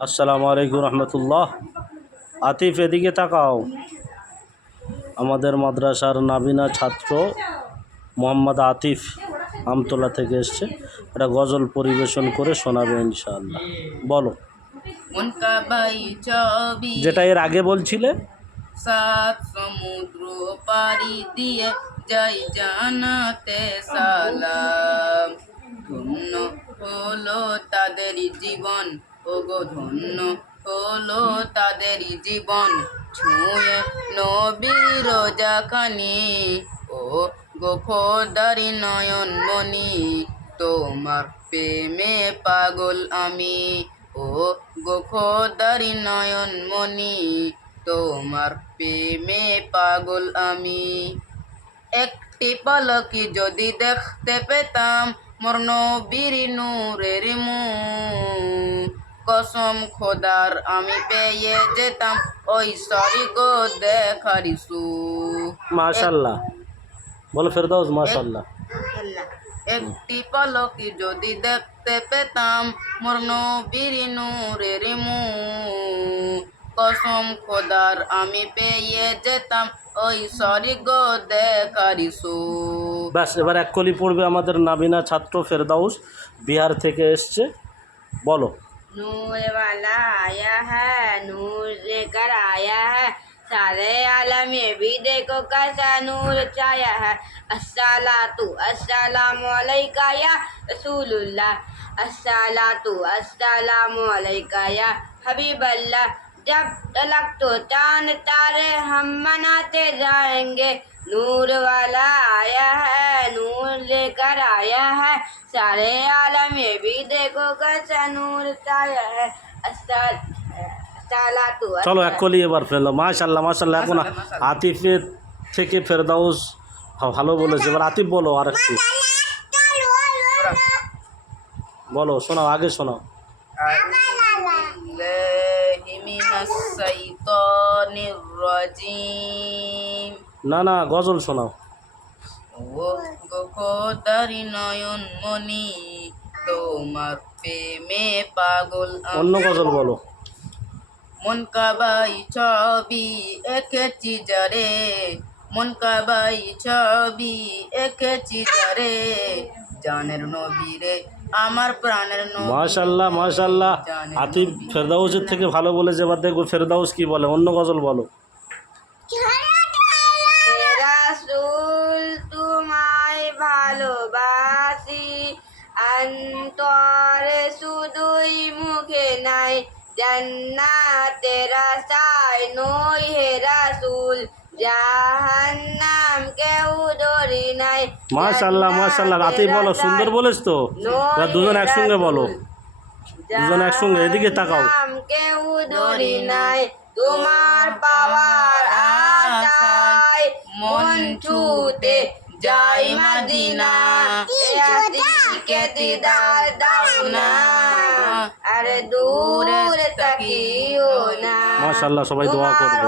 আসসালামু আলাইকুম রহমতুল্লাহ। আতিফ এদিকে তাকাও। আমাদের মাদ্রাসার নাবিনা ছাত্র মোহাম্মদ আতিফ আমতলা থেকে এসছে, এটা গজল পরিবেশন করে শোনাবে ইনশাআল্লাহ। বলো যেটা এর আগে বলছিলে। সাত সমুদ্র পাড়ি দিয়ে যাই জানাতে সালাম, ধন্য হলো তাদের জীবন, ওগো ধন্য হলো তাদের জীবন, ছুঁয়ে নবীর রোজাখানি, ও গো খোদারি নয়ন মনি, তোমার প্রেমে পাগল আমি, ও গো খোদারি নয়ন মনি, তোমার প্রেমে পাগল আমি। একটি পলকে যদি দেখতে পেতাম মোর নবীর নূরের মুখ, কসম খোদার আমি পেয়ে যেতাম ওই স্বর্গ দেখার সুখ। মাশাআল্লাহ বলো ফেরদাউস, মাশাআল্লাহ। একটি পলকে যদি দেখতে পেতাম মোর নবীর নূরের মুখ, কসম খোদার আমি পেয়ে যেতাম ওই স্বর্গ দেখার সুখ। ব্যাস, এবার এক কলি পড়বে আমাদের নাবিনা ছাত্র ফেরদাউস, বিহার থেকে এসছে। বলো। नूर वाला आया है, नूर लेकर आया है, सारे आलम में भी देखो कैसा नूर छाया है। अस्सलातु अस्सलामु अलैका या रसूलुल्लाह, अस्सलातु अस्सलामु अलैका या हबीबल्लाह। जब तलक तो चांद तारे हम मनाते जाएंगे, नूर वाला आया है, नूर लेकर आया है, सारे आलम में भी देखो कैसा नूर छाया है। চলো এক কলি এবার ফেললো। মাশাআল্লাহ মাশাআল্লাহ। এখন আতিফের থেকে ফেরদাউস ভালো বলেছে। এবার আতিফ বলো আর একটু বলো, শোনাও, আগে শোনাও। না না, গজল শোনাও। ও গো খোদারি নয়ন মনি, তোমার প্রেমে পাগল অন্য গজল বলো। মন কাবাই ছবি এঁকেছি যারে, মন কাবাই ছবি এঁকেছি যারে, জানের নবীরে আমার প্রাণের নবী। মাশাআল্লাহ মাশাআল্লাহ। আতিফ ফেরদাউসের থেকে ভালো বলেছে। এবার দেখো ফেরদাউস কি বলে, অন্য গজল বলো। রাসূল তোমায় ভালোবাসি, অন্তরে শুধুই মুখে নাই, জান্নাতের আশায় নই হে রাসূল, জাহান্নাম কেউ ধরি নাই। মাশাআল্লাহ মাশাআল্লাহ। আতিফ বলো, সুন্দর বলেছ তো। এবার দুজন একসঙ্গে বলো, দুজন একসঙ্গে। এদিকে তাকাও। কেউ ধরি নাই, তোমার পাওয়ার আশায় মন ছুটে যাই মদিনা, কে দিদার দাও না, আরে দূরে তাকিও না। মাশাআল্লাহ, সবাই দোয়া করবে।